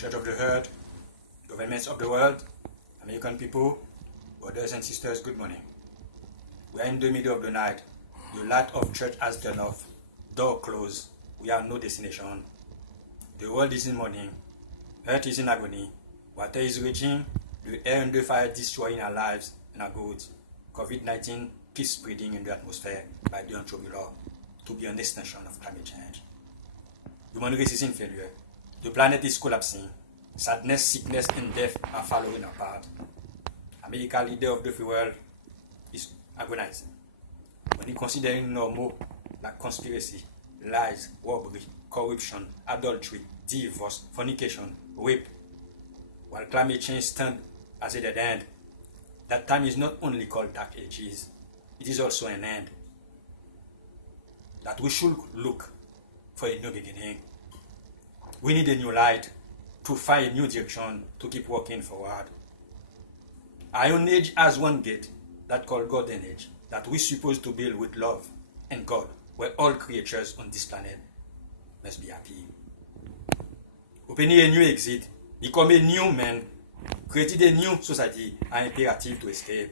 Church of the Earth, governments of the world, American people, brothers and sisters, good morning. We are in the middle of the night. The light of church has turned off, door closed, we have no destination. The world is in mourning, earth is in agony, water is raging, the air and the fire destroying our lives and our goods. COVID-19 keeps spreading in the atmosphere by the untrue law to be an extension of climate change. Human race is in failure. The planet is collapsing. Sadness, sickness, and death are following apart. America, leader of the free world, is agonizing. When he considering normal like conspiracy, lies, robbery, corruption, adultery, divorce, fornication, rape, while climate change stands as a dead end, that time is not only called dark ages, it is also an end. That we should look for a new beginning. We need a new light to find a new direction to keep walking forward. Iron Age has one gate that called Golden Age that we're supposed to build with love and God, where all creatures on this planet must be happy. Opening a new exit, become a new man, creating a new society are imperative to escape.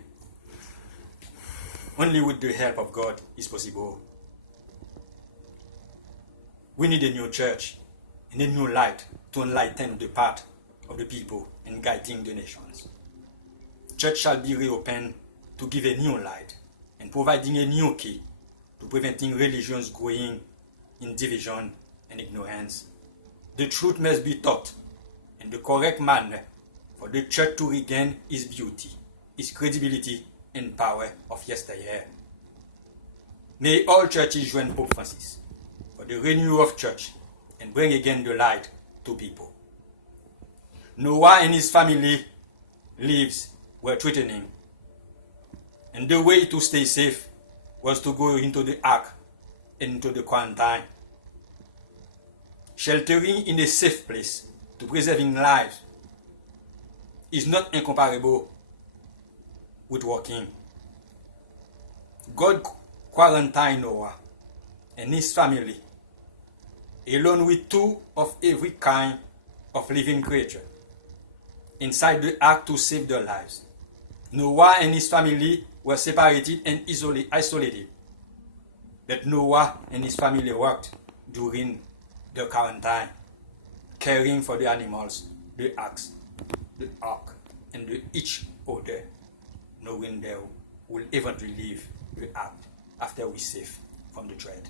Only with the help of God is possible. We need a new church and a new light to enlighten the path of the people and guiding the nations. Church shall be reopened to give a new light and providing a new key to preventing religions growing in division and ignorance. The truth must be taught in the correct manner for the church to regain its beauty, its credibility and power of yesteryear. May all churches join Pope Francis for the renewal of church and bring again the light to people. Noah and his family lives were threatening, and the way to stay safe was to go into the ark and into the quarantine. Sheltering in a safe place to preserving lives is not incomparable with walking. God quarantined Noah and his family along with two of every kind of living creature inside the ark to save their lives. Noah and his family were separated and isolated, but Noah and his family worked during the quarantine, caring for the animals, the ark, and each other, knowing they will eventually leave the ark after we safe from the threat.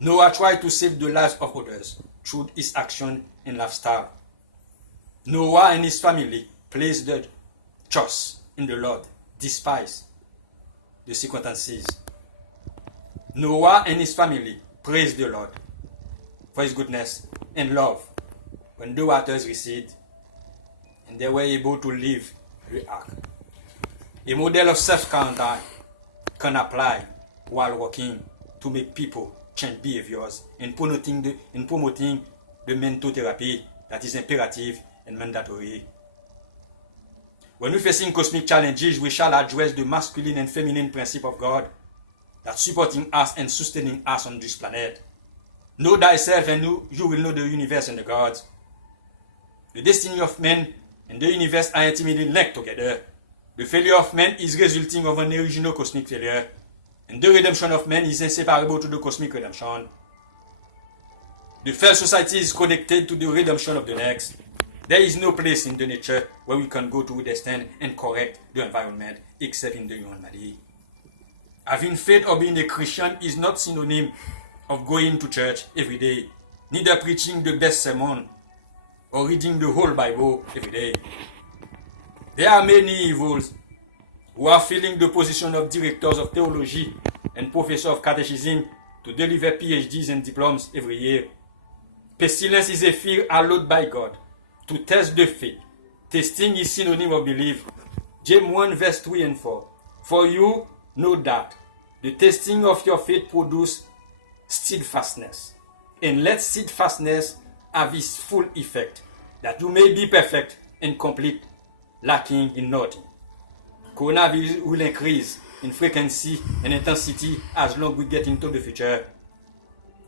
Noah tried to save the lives of others through his action and lifestyle. Noah and his family placed their trust in the Lord despite the circumstances. Noah and his family praised the Lord for his goodness and love when the waters receded and they were able to leave the ark. A model of self-quarantine can apply while working to make people change behaviors and promoting the mental therapy that is imperative and mandatory. When we're facing cosmic challenges, we shall address the masculine and feminine principle of God that's supporting us and sustaining us on this planet. Know thyself and you will know the universe and the gods. The destiny of man and the universe are intimately linked together. The failure of man is resulting of an original cosmic failure, and the redemption of man is inseparable to the cosmic redemption. The first society is connected to the redemption of the next. There is no place in the nature where we can go to understand and correct the environment except in the human body. Having faith or being a Christian is not synonym of going to church every day, neither preaching the best sermon or reading the whole Bible every day. There are many evils who are filling the position of directors of theology and professors of catechism to deliver PhDs and diplomas every year. Pestilence is a fear allowed by God to test the faith. Testing is synonym of belief. James 1 verse 3 and 4. For you know that the testing of your faith produces steadfastness. And let steadfastness have its full effect, that you may be perfect and complete, lacking in nothing. Coronavirus will increase in frequency and intensity as long as we get into the future.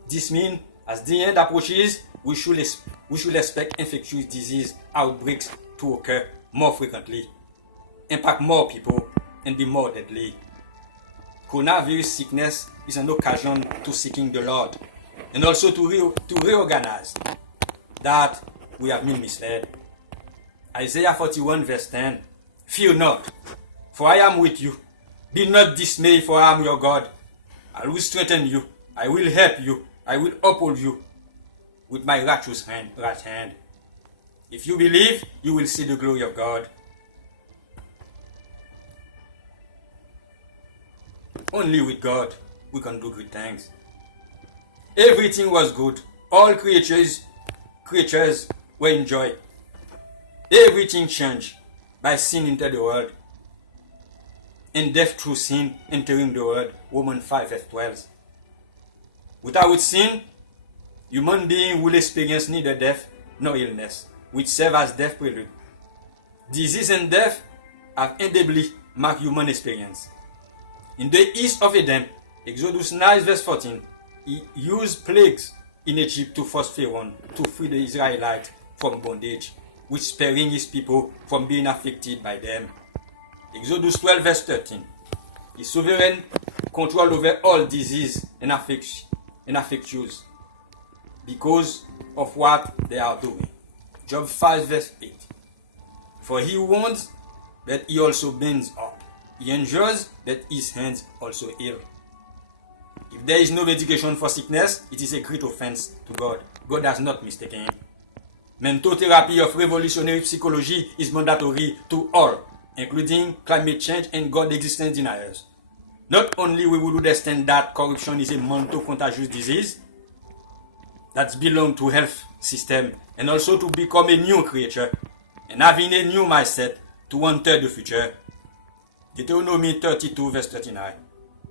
This means, as the end approaches, we should we should expect infectious disease outbreaks to occur more frequently, impact more people, and be more deadly. Coronavirus sickness is an occasion to seeking the Lord and also to reorganize that we have been misled. Isaiah 41 verse 10, fear not, for I am with you. Be not dismayed, for I am your God. I will strengthen you. I will help you. I will uphold you with my righteous right hand. If you believe, you will see the glory of God. Only with God we can do good things. Everything was good. All creatures were in joy. Everything changed by sin entered the world, and death through sin entering the world. Romans 5 verse 12. Without sin, human beings will experience neither death nor illness, which serve as death prelude. Disease and death have indelibly marked human experience. In the east of Eden, Exodus 9 verse 14, he used plagues in Egypt to force Pharaoh to free the Israelites from bondage, which sparing his people from being afflicted by them. Exodus 12 verse 13, his sovereign control over all disease and afflictions because of what they are doing. Job 5 verse 8, for he wounds, but he also bends up. He endures, that his hands also heal. If there is no medication for sickness, it is a great offense to God. God has not mistaken him. Mental therapy of revolutionary psychology is mandatory to all, including climate change and God existence deniers. Not only we will understand that corruption is a mental contagious disease that belongs to health system, and also to become a new creature and having a new mindset to enter the future. Deuteronomy 32 verse 39.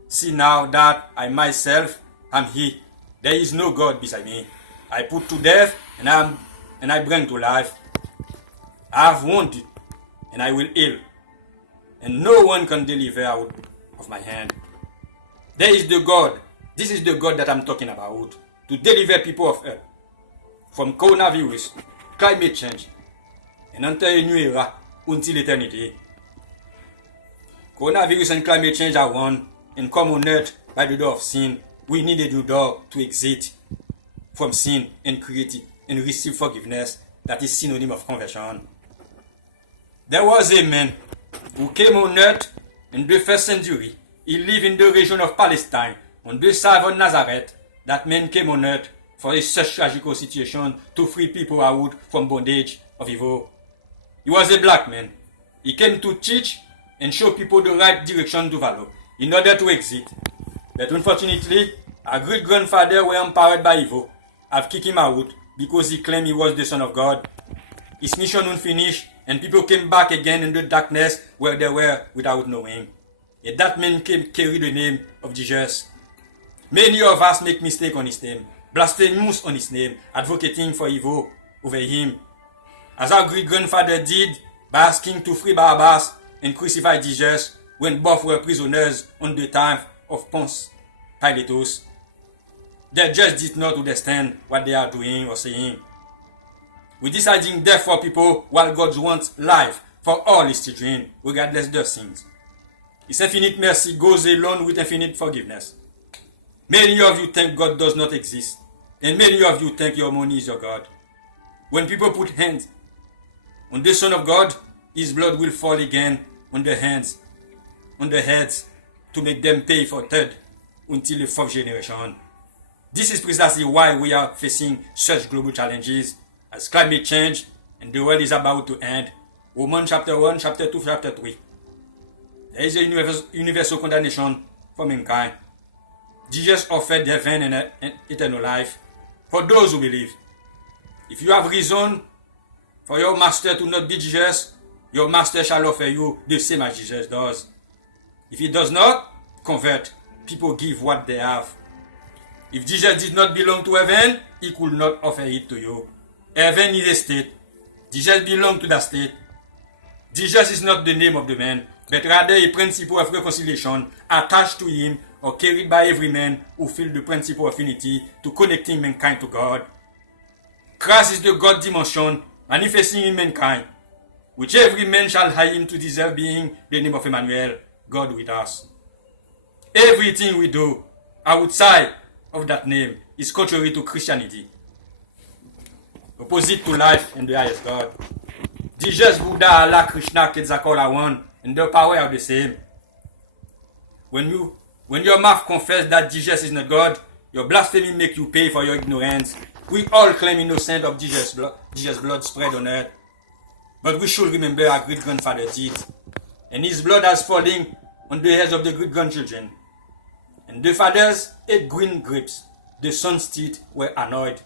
See now that I myself am He. There is no God beside me. I put to death and I bring to life. I have wounded and I will heal. And no one can deliver out of my hand. There is the God. This is the God that I'm talking about. To deliver people of earth from coronavirus, climate change, and enter a new era until eternity. Coronavirus and climate change are one and come on earth by the door of sin. We need a new door to exit from sin and create it and receive forgiveness. That is synonym of conversion. There was a man who came on earth in the first century. He lived in the region of Palestine on the side of Nazareth. That man came on earth for a such tragical situation to free people out from bondage of evil. He was a black man. He came to teach and show people the right direction to follow in order to exit. But unfortunately, our great-grandfather were empowered by evil, have kicked him out because he claimed he was the Son of God. His mission unfinished, and people came back again in the darkness where they were without knowing. And that man carried the name of Jesus. Many of us make mistake on his name, blasphemous on his name, advocating for evil over him. As our great-grandfather did by asking to free Barabbas and crucify Jesus when both were prisoners on the time of Ponce Pilatus. They just did not understand what they are doing or saying. We're deciding death for people while God wants life for all his children, regardless of their sins. His infinite mercy goes along with infinite forgiveness. Many of you think God does not exist, and many of you think your money is your God. When people put hands on the Son of God, his blood will fall again on the hands, on the heads, to make them pay for third until the fourth generation. This is precisely why we are facing such global challenges as climate change and the world is about to end. Romans chapter 1, chapter 2, chapter 3. There is a universal condemnation for mankind. Jesus offered heaven and eternal life for those who believe. If you have reason for your master to not be Jesus, your master shall offer you the same as Jesus does. If he does not, convert. People give what they have. If Jesus did not belong to heaven, he could not offer it to you. Heaven is a state. Jesus belongs to that state. Jesus is not the name of the man, but rather a principle of reconciliation attached to him or carried by every man who feel the principle of unity to connecting mankind to God. Christ is the God dimension manifesting in mankind, which every man shall hire him to deserve being the name of Emmanuel, God with us. Everything we do outside of that name is contrary to Christianity, opposite to life and the highest God. Jesus, Buddha, Allah, Krishna, Quetzalcoatl are one, and their power are the same. When your mouth confesses that Jesus is not God, your blasphemy make you pay for your ignorance. We all claim innocent of Jesus' blood spread on earth. But we should remember our great-grandfather did. And his blood has fallen on the heads of the great-grandchildren. And the fathers ate green grapes. The sons' teeth were annoyed.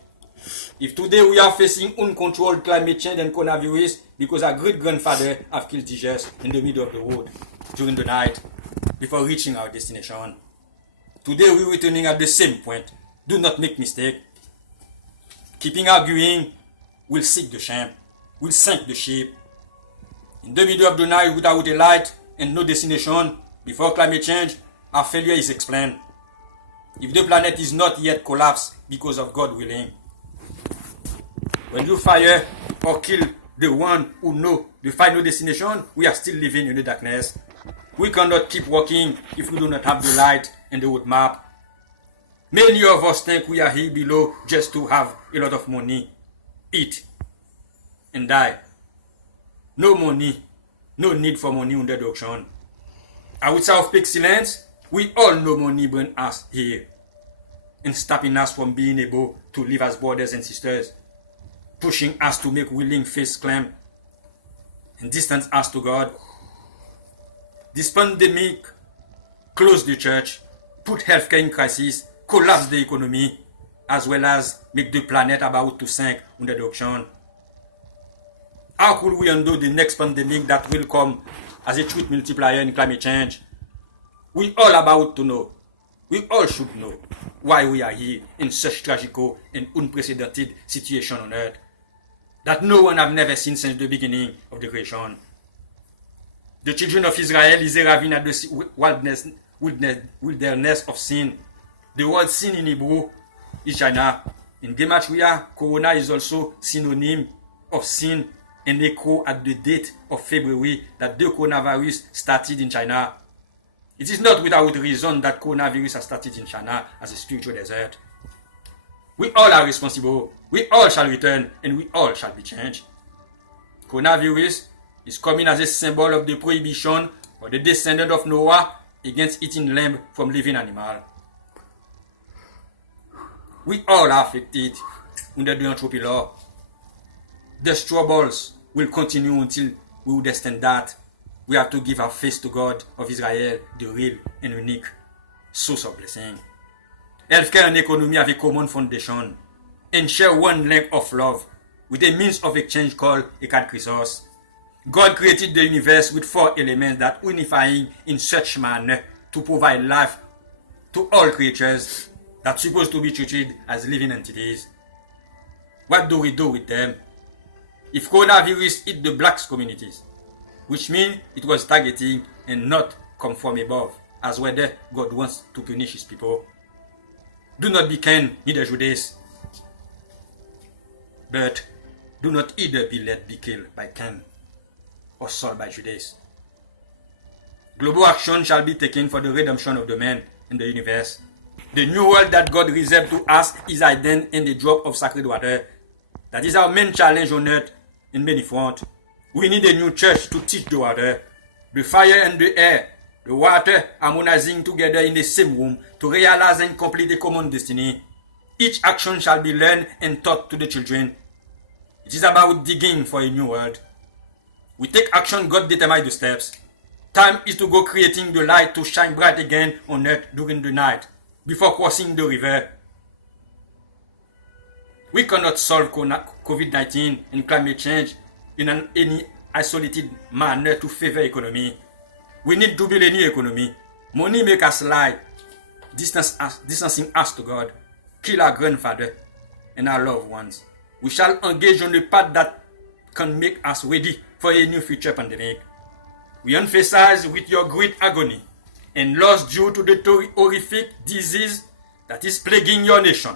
If today we are facing uncontrolled climate change and coronavirus because our great-grandfather have killed Jesus in the middle of the road during the night before reaching our destination. Today we are returning at the same point. Do not make mistake. Keeping arguing will sink the ship. In the middle of the night without a light and no destination before climate change, our failure is explained. If the planet is not yet collapsed because of God willing. When you fire or kill the one who know the final destination, we are still living in the darkness. We cannot keep walking if we do not have the light and the roadmap. Many of us think we are here below just to have a lot of money, eat, and die. No money, no need for money under the ocean. Outside of excellence, we all know money brings us here and stopping us from being able to live as brothers and sisters, pushing us to make willing face claim and distance us to God. This pandemic closed the church, put healthcare in crisis, collapse the economy, as well as make the planet about to sink under the ocean. How could we undo the next pandemic that will come as a truth multiplier in climate change? We all about to know, we all should know why we are here in such tragical and unprecedented situation on earth that no one have never seen since the beginning of the creation. The children of Israel is arriving at the wilderness of sin. The word sin in Hebrew is China. In Gematria, Corona is also synonym of sin and echo at the date of February that the coronavirus started in China. It is not without reason that coronavirus has started in China as a spiritual desert. We all are responsible. We all shall return and we all shall be changed. Coronavirus is coming as a symbol of the prohibition for the descendant of Noah against eating lamb from living animal. We all are affected under the entropy law. The troubles will continue until we understand that we have to give our face to God of Israel, the real and unique source of blessing. Healthcare and economy have a common foundation and share one length of love with a means of exchange called ecad Christos. God created the universe with 4 elements that unifying in such manner to provide life to all creatures that are supposed to be treated as living entities. What do we do with them? If coronavirus hit the blacks communities, which means it was targeting and not come from above, as whether God wants to punish his people. Do not be Cain, neither Judas, but do not either be let be killed by Cain or sold by Judas. Global action shall be taken for the redemption of the man and the universe. The new world that God reserved to us is hidden in the drop of sacred water. That is our main challenge on earth in many fronts. We need a new church to teach the water. The fire and the air, the water harmonizing together in the same room to realize and complete a common destiny. Each action shall be learned and taught to the children. It is about digging for a new world. We take action, God determines the steps. Time is to go creating the light to shine bright again on earth during the night, before crossing the river. We cannot solve COVID-19 and climate change in any isolated manner to favor economy. We need to build a new economy. Money make us lie, distancing us to God, kill our grandfather and our loved ones. We shall engage on the path that can make us ready for a new future pandemic. We emphasize with your great agony and loss due to the horrific disease that is plaguing your nation.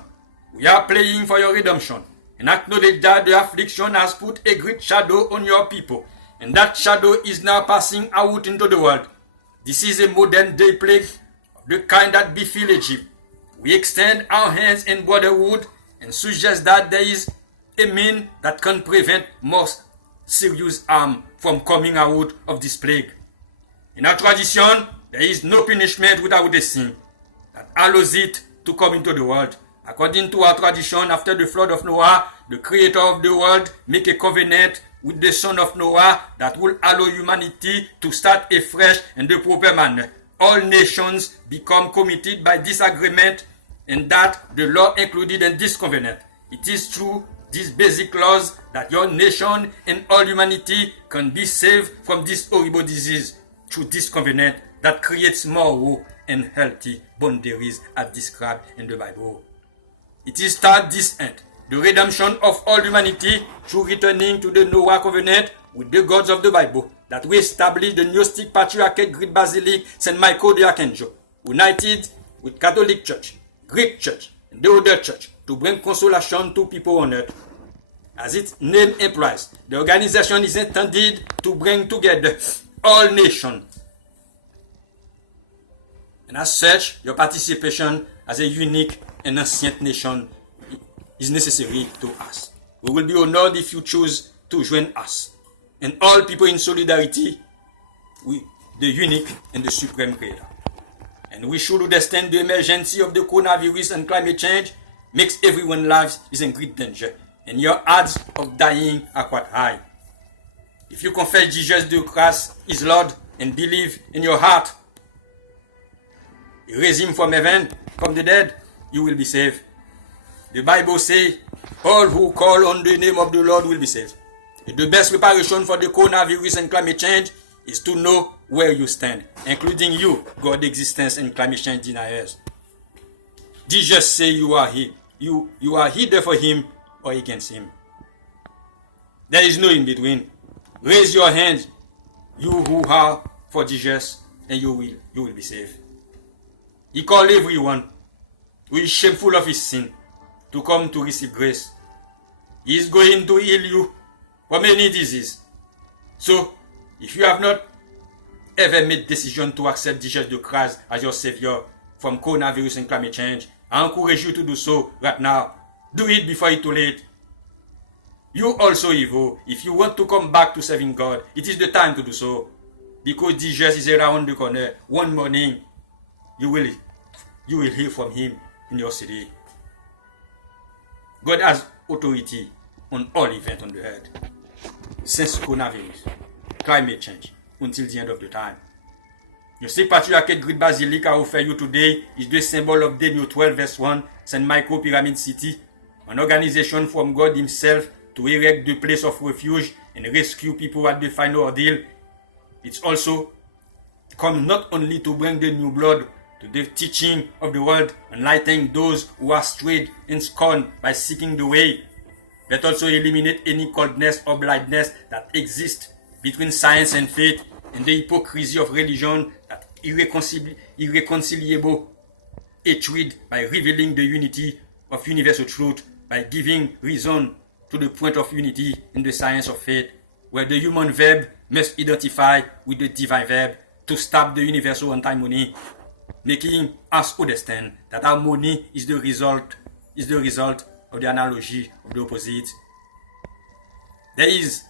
We are praying for your redemption and acknowledge that the affliction has put a great shadow on your people, and that shadow is now passing out into the world. This is a modern day plague of the kind that befell Egypt. We extend our hands in brotherhood and suggest that there is a mean that can prevent more serious harm from coming out of this plague. In our tradition, there is no punishment without a sin that allows it to come into the world. According to our tradition, after the flood of Noah, the creator of the world make a covenant with the son of Noah that will allow humanity to start afresh in the proper manner. All nations become committed by this agreement, and that the law included in this covenant. It is through these basic laws that your nation and all humanity can be saved from this horrible disease through this covenant that creates moral and healthy boundaries as described in the Bible. It is toward this end, the redemption of all humanity through returning to the Noah covenant with the gods of the Bible, that we establish the Gnostic Patriarchate Great Basilic St. Michael the Archangel, united with Catholic Church, Greek Church, and the other church to bring consolation to people on earth. As its name implies, the organization is intended to bring together all nations. And as such, your participation as a unique and ancient nation is necessary to us. We will be honored if you choose to join us, and all people in solidarity with the unique and the supreme Creator. And we should understand the emergency of the coronavirus and climate change makes everyone's lives is in great danger, and your odds of dying are quite high. If you confess Jesus the Christ is Lord and believe in your heart, raise him from heaven, from the dead, you will be saved. The Bible says, all who call on the name of the Lord will be saved. The best preparation for the coronavirus and climate change is to know where you stand, including you, God's existence and climate change deniers. Jesus say you are he. You are either for him or against him. There is no in between. Raise your hands, you who are for Jesus, and you will be saved. He called everyone who is shameful of his sin to come to receive grace. He is going to heal you from any disease. So, if you have not ever made decision to accept Jesus the Christ as your Savior from coronavirus and climate change, I encourage you to do so right now. Do it before it's too late. You also evil. If you want to come back to serving God, it is the time to do so. Because Jesus is around the corner. One morning, you will hear from him in your city. God has authority on all events on the earth. Since coronavirus, climate change, until the end of the time. The Gnostic Patriarchate Great Basilic I offer you today is the symbol of Daniel 12 verse 1, St. Michael Pyramid City, an organization from God himself to erect the place of refuge and rescue people at the final ordeal. It's also come not only to bring the new blood to the teaching of the world, enlightening those who are strayed and scorned by seeking the way, but also eliminate any coldness or blindness that exists between science and faith, and the hypocrisy of religion, that irreconcilable hatred, by revealing the unity of universal truth, by giving reason to the point of unity in the science of faith, where the human verb must identify with the divine verb to stop the universal antimony, making us understand that harmony is the result of the analogy of the opposite. There is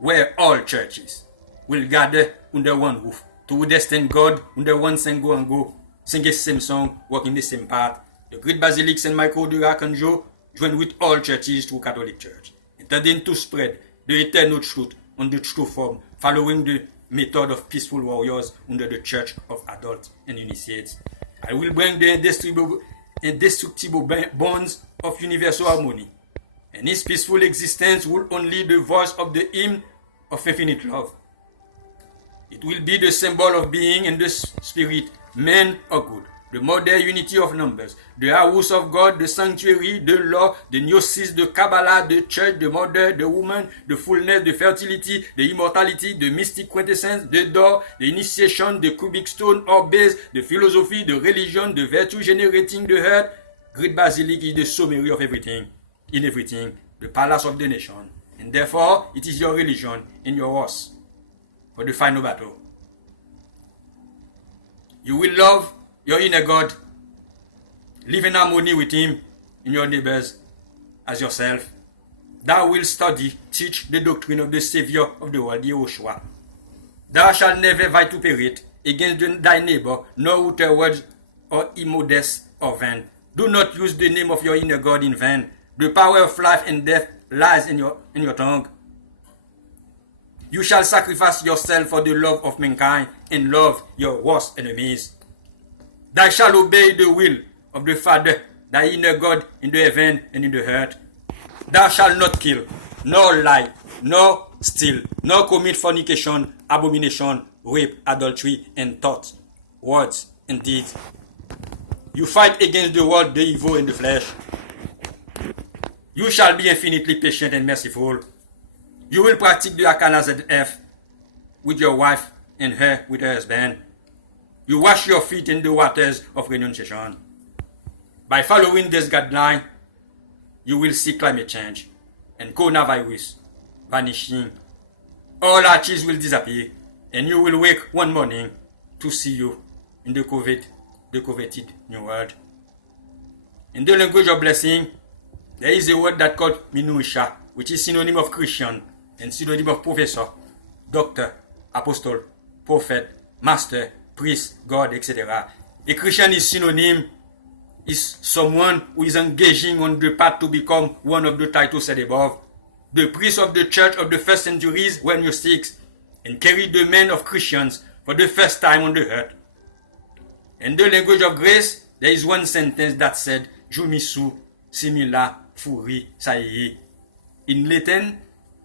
where all churches will gather under one roof to understand God under one same go and go, sing the same song, walk in the same path. The Great Basilic St. Michael the Archangel join with all churches through Catholic Church, intending to spread the eternal truth on the true form, following the method of peaceful warriors under the Church of Adults and Initiates. I will bring the indestructible bonds of universal harmony, and his peaceful existence will only the voice of the hymn of infinite love. It will be the symbol of being in the spirit, men or good, the modern unity of numbers, the house of God, the sanctuary, the law, the gnosis, the Kabbalah, the church, the mother, the woman, the fullness, the fertility, the immortality, the mystic quintessence, the door, the initiation, the cubic stone or base, the philosophy, the religion, the virtue generating the earth. Great Basilic is the summary of everything, in everything, the palace of the nation, and therefore it is your religion and your horse for the final battle. You will love your inner God, live in harmony with Him and your neighbors as yourself. Thou wilt study, teach the doctrine of the Savior of the world, Yehoshua. Thou shalt never vituperate against thy neighbor, nor utter words or immodest or vain. Do not use the name of your inner God in vain. The power of life and death lies in your tongue. You shall sacrifice yourself for the love of mankind and love your worst enemies. Thou shalt obey the will of the Father, thy inner God in the heaven and in the earth. Thou shalt not kill, nor lie, nor steal, nor commit fornication, abomination, rape, adultery, and thoughts, words, and deeds. You fight against the world, the evil, and the flesh. You shall be infinitely patient and merciful. You will practice the Akanazed with your wife and her with her husband. You wash your feet in the waters of renunciation. By following this guideline, you will see climate change and coronavirus vanishing. All arches will disappear, and you will wake one morning to see you in the coveted new world. In the language of blessing, there is a word that called minuisha, which is synonym of Christian and synonym of professor, doctor, apostle, prophet, master, priest, God, etc. A Christian is synonym is someone who is engaging on the path to become one of the titles said above. The priests of the church of the first centuries were Gnostics and carried the men of Christians for the first time on the earth. In the language of grace, there is one sentence that said, Jumisu, simila, furi, sayi. In Latin,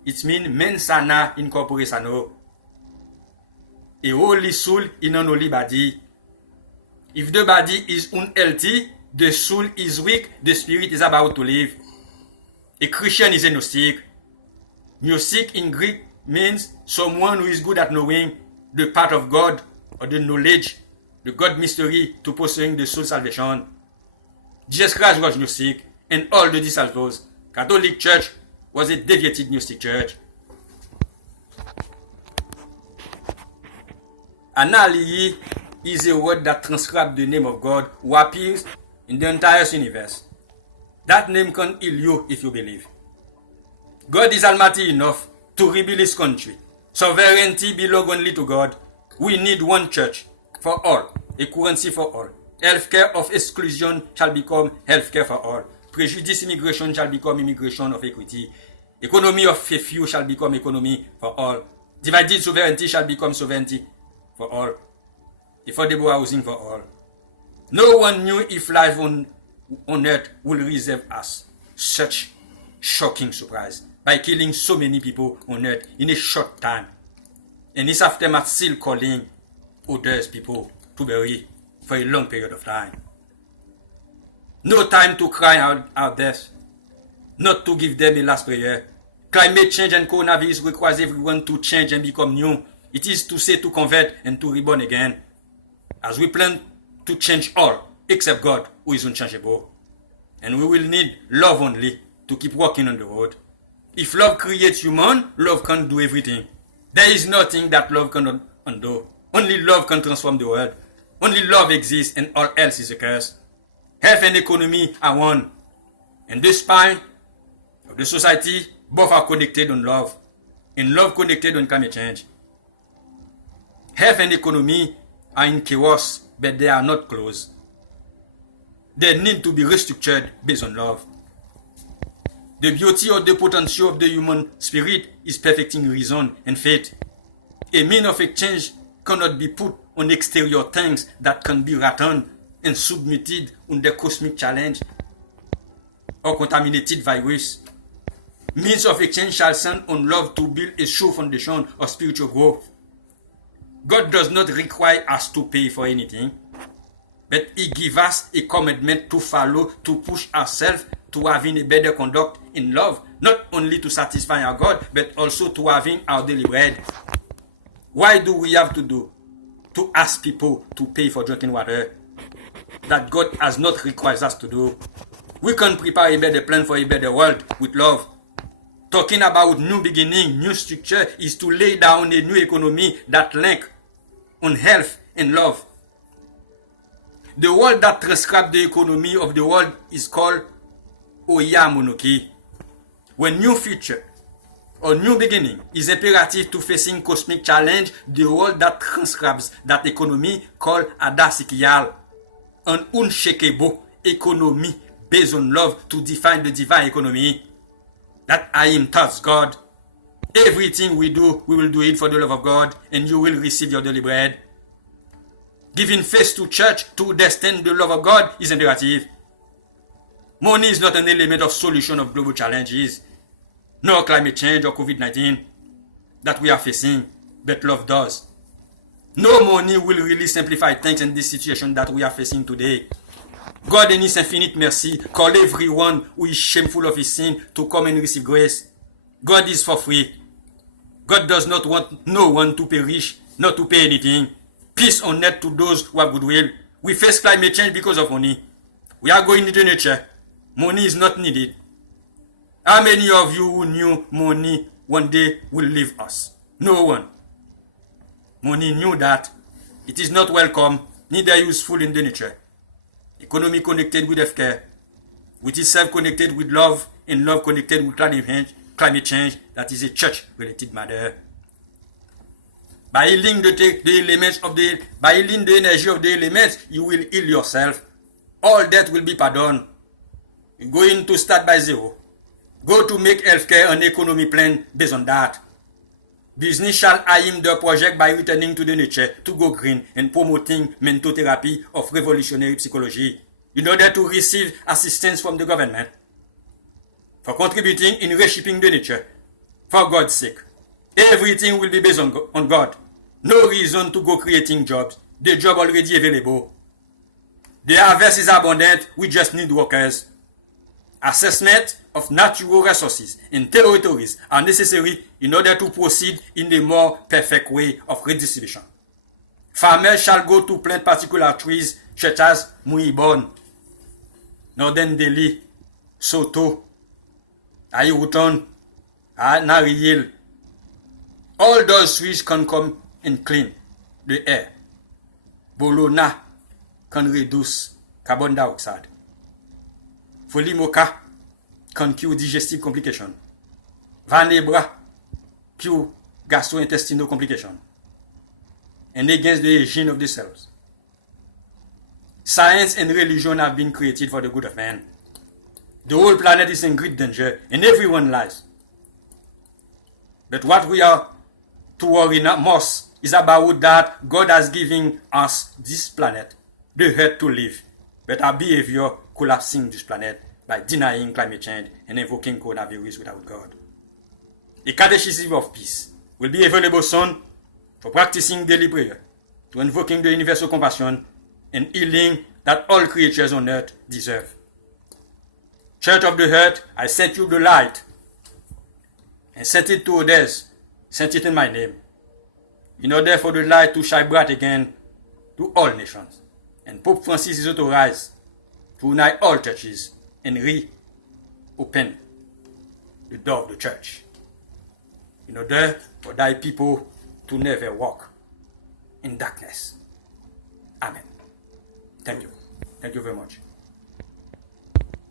it means men sana in corpore sano. A holy soul in an holy body. If the body is unhealthy, the soul is weak, the spirit is about to live. A Christian is a Gnostic. Gnostic in Greek means someone who is good at knowing the path of God or the knowledge, the God mystery to pursuing the soul salvation. Jesus Christ was Gnostic and all the disciples. Catholic Church was a deviated Gnostic church. Anali is a word that transcribes the name of God who appears in the entire universe. That name can heal you if you believe. God is almighty enough to rebuild His country. Sovereignty belongs only to God. We need one church for all, a currency for all. Healthcare of exclusion shall become healthcare for all. Prejudice immigration shall become immigration of equity. Economy of a few shall become economy for all. Divided sovereignty shall become sovereignty for all. Affordable housing for all. No one knew if life on earth will reserve us such shocking surprise by killing so many people on earth in a short time. And this aftermath still calling others people to bury for a long period of time. No time to cry out our death, not to give them a last prayer. Climate change and coronavirus requires everyone to change and become new. It is to say to convert and to reborn again. As we plan to change all except God who is unchangeable. And we will need love only to keep walking on the road. If love creates human, love can do everything. There is nothing that love cannot undo. Only love can transform the world. Only love exists and all else is a curse. Health and economy are one. And the spine of the society, both are connected on love. And love connected on climate change. Health and economy are in chaos, but they are not close. They need to be restructured based on love. The beauty or the potential of the human spirit is perfecting reason and faith. A mean of exchange cannot be put on exterior things that can be rattled and submitted under cosmic challenge or contaminated virus. Means of exchange shall stand on love to build a sure foundation of spiritual growth. God does not require us to pay for anything, but He gives us a commitment to follow, to push ourselves to having a better conduct in love, not only to satisfy our God, but also to having our daily bread. Why do we have to do? To ask people to pay for drinking water that God has not required us to do. We can prepare a better plan for a better world with love, Talking about new beginning, new structure is to lay down a new economy that link on health and love. The world that transcribes the economy of the world is called Oya Monarchy. When new future or new beginning is imperative to facing cosmic challenge, the world that transcribes that economy called Adasikial, an unshakable economy based on love to define the divine economy. That I am thus God. Everything we do, we will do it for the love of God, and you will receive your daily bread. Giving face to church to destin the love of God is imperative. Money is not an element of solution of global challenges, nor climate change or COVID-19 that we are facing, but love does. No money will really simplify things in this situation that we are facing today. God in His infinite mercy call everyone who is shameful of his sin to come and receive grace. God is for free. God does not want no one to perish, not to pay anything. Peace on earth to those who have goodwill. We face climate change because of money. We are going into nature. Money is not needed. How many of you who knew money one day will leave us? No one. Money knew that it is not welcome, neither useful in the nature. Economy connected with healthcare, which is self-connected with love, and love connected with climate change, that is a church-related matter. By healing by healing the energy of the elements, you will heal yourself. All that will be pardoned. You're going to start by zero. Go to make healthcare an economy plan based on that. Business shall aim the project by returning to the nature to go green and promoting mental therapy of revolutionary psychology in order to receive assistance from the government for contributing in reshaping the nature. For God's sake, everything will be based on God. No reason to go creating jobs. The job already available. The harvest is abundant. We just need workers. Assessment of natural resources and territories are necessary in order to proceed in a more perfect way of redistribution. Farmers shall go to plant particular trees such as Muibon, Northern Delhi, Soto, Ayuton, Nariyel. All those trees can come and clean the air. Bologna can reduce carbon dioxide. Folimoka can cure digestive complication. Vanebra cure gastrointestinal complication. And against the aging of the cells. Science and religion have been created for the good of man. The whole planet is in great danger and everyone lies. But what we are to worry most is about that God has given us this planet, the earth to live, but our behavior collapsing this planet by denying climate change and invoking coronavirus without God. A catechism of peace will be available soon for practicing daily prayer, to invoking the universal compassion and healing that all creatures on earth deserve. Church of the earth, I sent you the light and sent it to others, sent it in my name, in order for the light to shine bright again to all nations. And Pope Francis is authorized to unite all churches and reopen the door of the church in order for thy people to never walk in darkness. Amen. Thank you. Thank you very much.